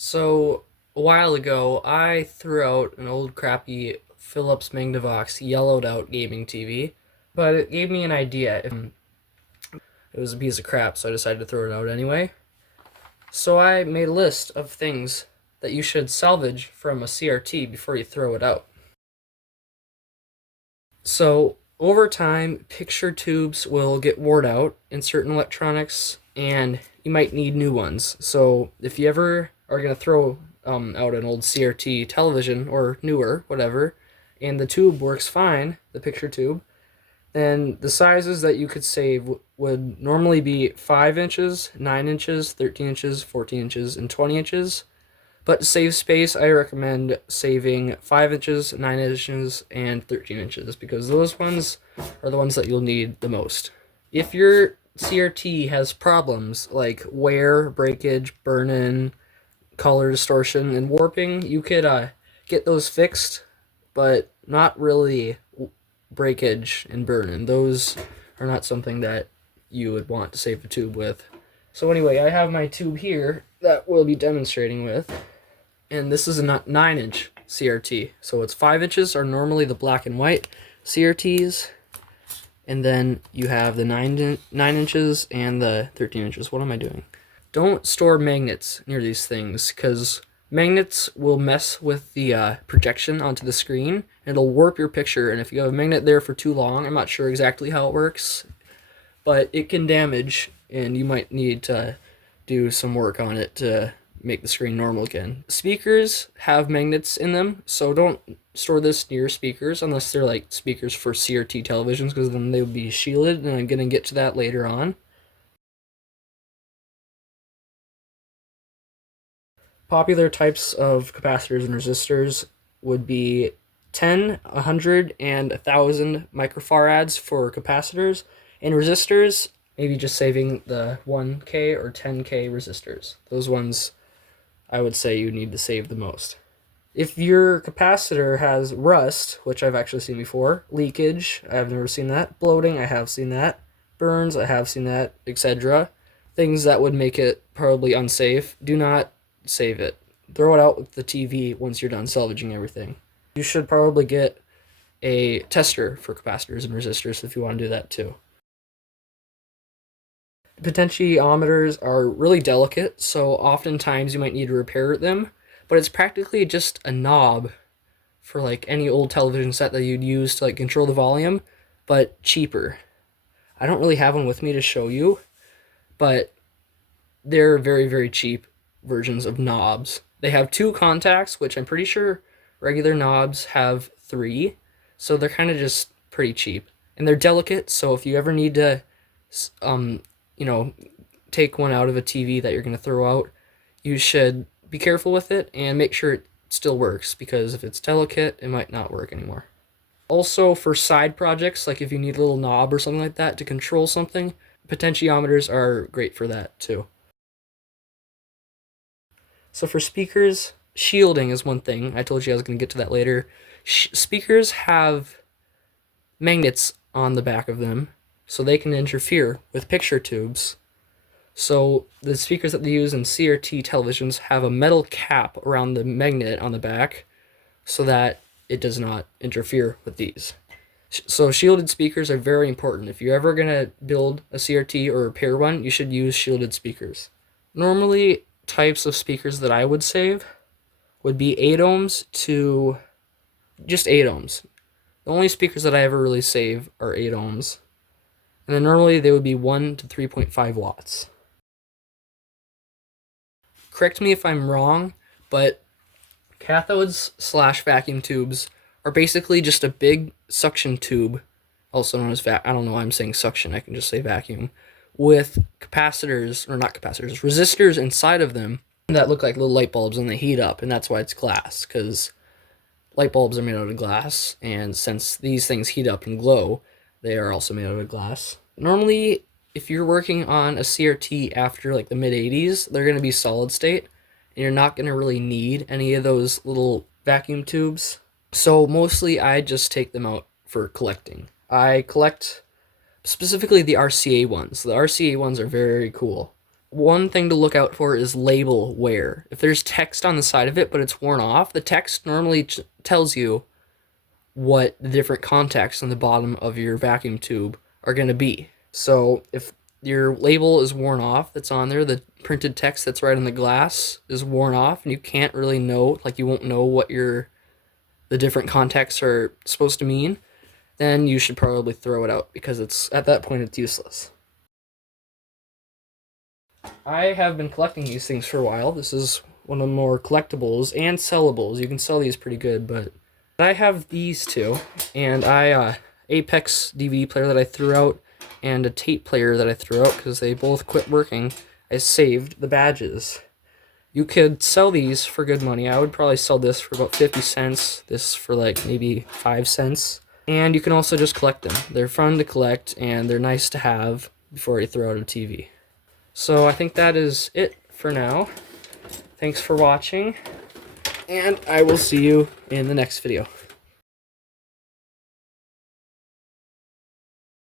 So, a while ago, I threw out an old crappy Philips Magnavox yellowed out gaming TV, but it gave me an idea. It was a piece of crap, so I decided to throw it out anyway. So, I made a list of things that you should salvage from a CRT before you throw it out. So, over time, picture tubes will get worn out in certain electronics, and you might need new ones. So, if you ever are going to throw out an old CRT television or newer, whatever, and the tube works fine, the picture tube, then the sizes that you could save would normally be 5 inches, 9 inches, 13 inches, 14 inches, and 20 inches. But to save space, I recommend saving 5 inches, 9 inches, and 13 inches because those ones are the ones that you'll need the most. If your CRT has problems like wear, breakage, burn-in, color distortion, and warping, you could get those fixed, but not really breakage and burn-in. Those are not something that you would want to save a tube with. So anyway, I have my tube here that we'll be demonstrating with, and this is a 9-inch CRT. So it's 5 inches are normally the black and white CRTs, and then you have the 9 inches and the 13 inches. What am I doing? Don't store magnets near these things, because magnets will mess with the projection onto the screen, and it'll warp your picture, and if you have a magnet there for too long, I'm not sure exactly how it works, but it can damage, and you might need to do some work on it to make the screen normal again. Speakers have magnets in them, so don't store this near speakers unless they're like speakers for CRT televisions, because then they would be shielded, and I'm going to get to that later on. Popular types of capacitors and resistors would be 10, 100, and 1,000 microfarads for capacitors, and resistors, maybe just saving the 1K or 10K resistors. Those ones I would say you need to save the most. If your capacitor has rust, which I've actually seen before, leakage, I've never seen that, bloating, I have seen that, burns, I have seen that, etc., things that would make it probably unsafe, do not save it. Throw it out with the TV once you're done salvaging everything. You should probably get a tester for capacitors and resistors if you want to do that too. Potentiometers are really delicate, so oftentimes you might need to repair them, but it's practically just a knob for like any old television set that you'd use to like control the volume, but cheaper. I don't really have one with me to show you, but they're very, very cheap versions of knobs. They have 2 contacts, which I'm pretty sure regular knobs have 3, so they're kind of just pretty cheap. And they're delicate, so if you ever need to you know, take one out of a TV that you're going to throw out, you should be careful with it and make sure it still works, because if it's delicate, it might not work anymore. Also, for side projects, like if you need a little knob or something like that to control something, potentiometers are great for that too. So for speakers, shielding is one thing. I told you I was going to get to that later. Speakers have magnets on the back of them, so they can interfere with picture tubes. So the speakers that they use in CRT televisions have a metal cap around the magnet on the back so that it does not interfere with these. So shielded speakers are very important. If you're ever going to build a CRT or repair one, you should use shielded speakers. Normally, types of speakers that I would save would be 8 ohms to just 8 ohms. The only speakers that I ever really save are 8 ohms. And then normally they would be 1 to 3.5 watts. Correct me if I'm wrong, but cathodes / vacuum tubes are basically just a big suction tube, also known as I don't know why I'm saying suction, I can just say vacuum, with capacitors, or not capacitors, resistors inside of them that look like little light bulbs, and they heat up, and that's why it's glass, because light bulbs are made out of glass, and since these things heat up and glow, they are also made out of glass. Normally, if you're working on a CRT after like the mid-80s, they're going to be solid state, and you're not going to really need any of those little vacuum tubes. So mostly I just take them out for collecting. I collect specifically the RCA ones. The RCA ones are very cool. one thing to look out for is label wear. If there's text on the side of it, but it's worn off, the text normally tells you what the different contacts on the bottom of your vacuum tube are going to be. So if your label is worn off that's on there, the printed text that's right on the glass is worn off, and you can't really know, like you won't know what the different contacts are supposed to mean, then you should probably throw it out, because it's at that point it's useless. I have been collecting these things for a while. This is one of the more collectibles and sellables. You can sell these pretty good, but I have these two, and Apex DVD player that I threw out and a tape player that I threw out because they both quit working. I saved the badges. You could sell these for good money. I would probably sell this for about 50 cents, this for like maybe 5 cents. And you can also just collect them. They're fun to collect, and they're nice to have before you throw out a TV. So I think that is it for now. Thanks for watching, and I will see you in the next video.